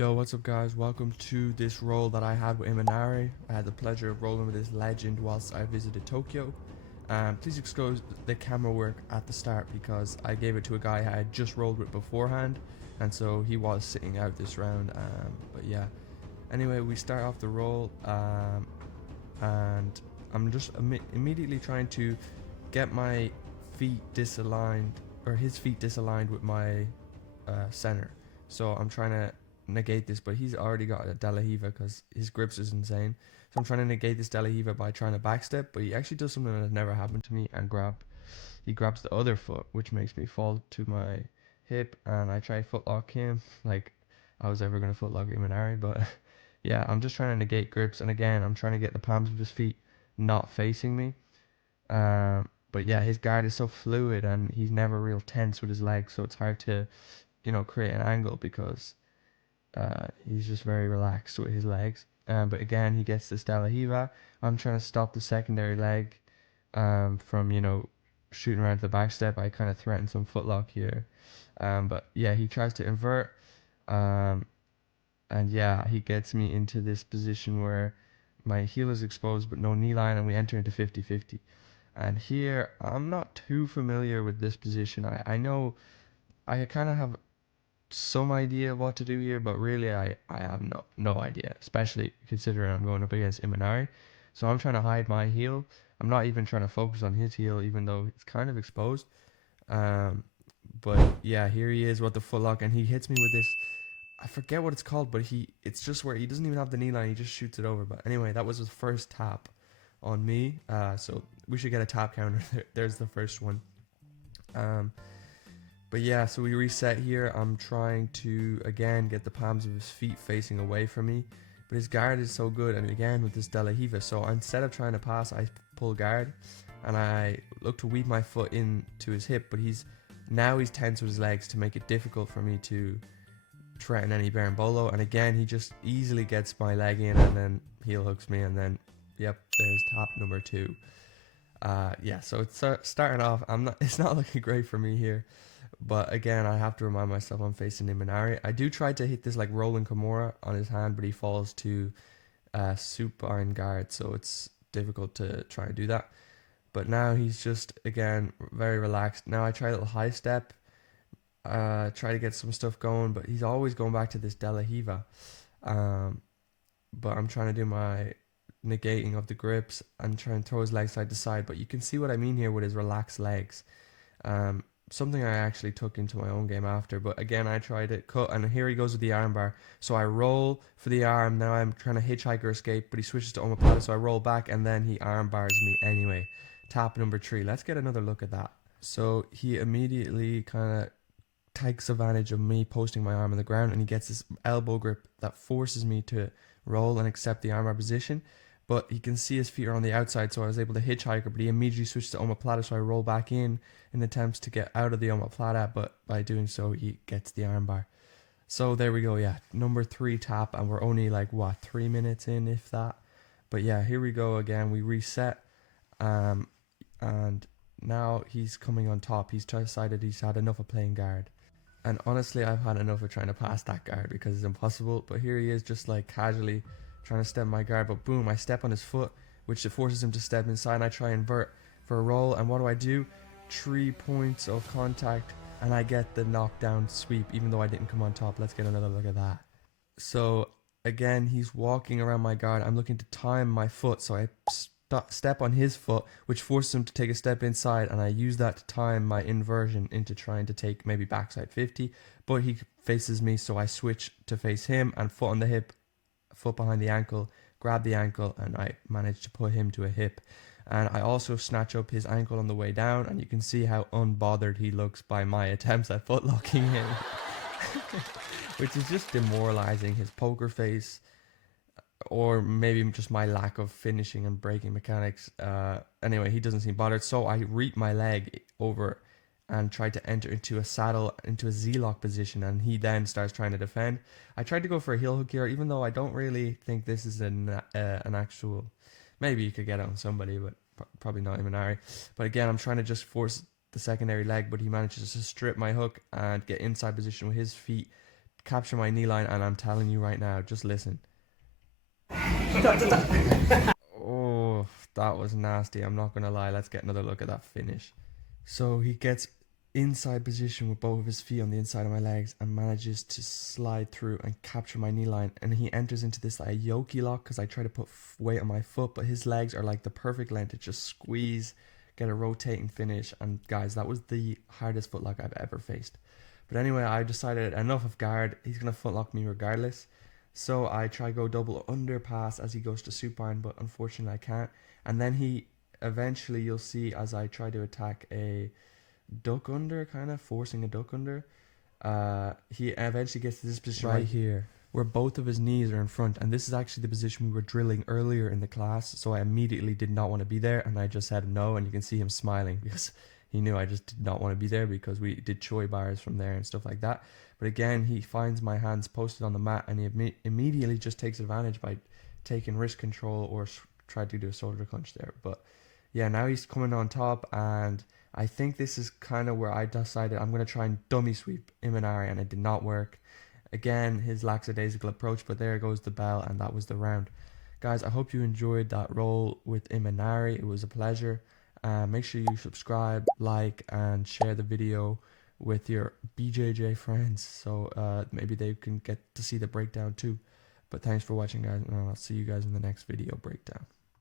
Yo, what's up guys? Welcome to this roll that I had with Imanari. I had the pleasure of rolling with this legend whilst I visited Tokyo. Please excuse the camera work at the start because I gave it to a guy I had just rolled with beforehand, and so he was sitting out this round. But yeah, anyway, we start off the roll, and I'm just immediately trying to get my feet disaligned, or his feet disaligned with my center. So I'm trying to negate this, but he's already got a De La Hiva because his grips is insane. So I'm trying to negate this De La Hiva by trying to backstep, but he actually does something that has never happened to me and he grabs the other foot, which makes me fall to my hip, and I try footlock him like I was ever going to footlock Imanari, but yeah, I'm just trying to negate grips, and again, I'm trying to get the palms of his feet not facing me. But yeah, his guard is so fluid and he's never real tense with his legs, so it's hard to, create an angle because he's just very relaxed with his legs. But again, he gets this De La Hiva. I'm trying to stop the secondary leg from, shooting around to the back step. I kind of threaten some footlock here. But yeah, he tries to invert. Um, and yeah, he gets me into this position where my heel is exposed but no knee line, and we enter into 50-50. And here, I'm not too familiar with this position. I know I kind of have some idea of what to do here, but really I have no idea, especially considering I'm going up against Imanari. So I'm trying to hide my heel. I'm not even trying to focus on his heel, even though it's kind of exposed. Um, but yeah, here he is with the footlock, and he hits me with this. I forget what it's called, but it's just where he doesn't even have the knee line. He just shoots it over. But anyway, that was his first tap on me. So we should get a tap counter. There's the first one. But yeah, so we reset here. I'm trying to, again, get the palms of his feet facing away from me. But his guard is so good, and again with this De La Hiva. So instead of trying to pass, I pull guard, and I look to weave my foot into his hip. But he's tense with his legs to make it difficult for me to threaten any berimbolo. And again, he just easily gets my leg in and then heel hooks me. And then, yep, there's tap number 2. Yeah, so it's starting off. It's not looking great for me here. But again, I have to remind myself I'm facing Imanari. I do try to hit this like rolling Kimura on his hand, but he falls to supine guard, so it's difficult to try and do that. But now he's just, again, very relaxed. Now I try a little high step, try to get some stuff going, but he's always going back to this De La Hiva. But I'm trying to do my negating of the grips and try and throw his legs side to side. But you can see what I mean here with his relaxed legs. Something I actually took into my own game after, but again I tried to cut, and here he goes with the armbar. So I roll for the arm. Now I'm trying to hitchhiker escape, but he switches to omoplata, so I roll back, and then he armbars me anyway. Tap number 3. Let's get another look at that. So he immediately kind of takes advantage of me posting my arm on the ground, and he gets this elbow grip that forces me to roll and accept the armbar position. But he can see his feet are on the outside, so I was able to hitchhiker, but he immediately switched to omoplata, so I roll back in attempts to get out of the omoplata, but by doing so, he gets the armbar. So there we go, yeah, number 3 tap, and we're only like, 3 minutes in, if that. But yeah, here we go again, we reset, and now he's coming on top. He's decided he's had enough of playing guard. And honestly, I've had enough of trying to pass that guard because it's impossible, but here he is just like casually trying to step my guard, but boom, I step on his foot, which forces him to step inside, and I try and invert for a roll, and what do? 3 points of contact, and I get the knockdown sweep, even though I didn't come on top. Let's get another look at that. So again, he's walking around my guard. I'm looking to time my foot, so I step on his foot, which forces him to take a step inside, and I use that to time my inversion into trying to take maybe backside 50, but he faces me, so I switch to face him, and foot on the hip, foot behind the ankle, grab the ankle, and I manage to put him to a hip. And I also snatch up his ankle on the way down, and you can see how unbothered he looks by my attempts at footlocking him. Which is just demoralizing. His poker face, or maybe just my lack of finishing and breaking mechanics. Anyway, he doesn't seem bothered, so I reap my leg over and try to enter into a saddle, into a Z-lock position, and he then starts trying to defend. I tried to go for a heel hook here, even though I don't really think this is an actual... Maybe you could get it on somebody, but probably not Imanari. But again, I'm trying to just force the secondary leg, but he manages to strip my hook and get inside position with his feet capture my knee line, and I'm telling you right now, just listen. Oh, that was nasty. I'm not gonna lie. Let's get another look at that finish. So he gets inside position with both of his feet on the inside of my legs and manages to slide through and capture my knee line. And he enters into this like yoki lock because I try to put weight on my foot, but his legs are like the perfect length to just squeeze, get a rotating finish. And guys, that was the hardest footlock I've ever faced. But anyway, I decided enough of guard. He's gonna footlock me regardless. So I try go double under pass as he goes to supine, but unfortunately I can't. And then he eventually, you'll see as I try to attack a duck under, kind of forcing a duck under. He eventually gets to this position right here, where both of his knees are in front, and this is actually the position we were drilling earlier in the class. So I immediately did not want to be there, and I just said no. And you can see him smiling because he knew I just did not want to be there because we did choi bars from there and stuff like that. But again, he finds my hands posted on the mat, and he immediately just takes advantage by taking wrist control or tried to do a shoulder crunch there. But yeah, now he's coming on top, and I think this is kind of where I decided I'm going to try and dummy sweep Imanari, and it did not work. Again, his lackadaisical approach, but there goes the bell, and that was the round. Guys, I hope you enjoyed that roll with Imanari. It was a pleasure. Make sure you subscribe, like, and share the video with your BJJ friends, so maybe they can get to see the breakdown too. But thanks for watching, guys, and I'll see you guys in the next video breakdown.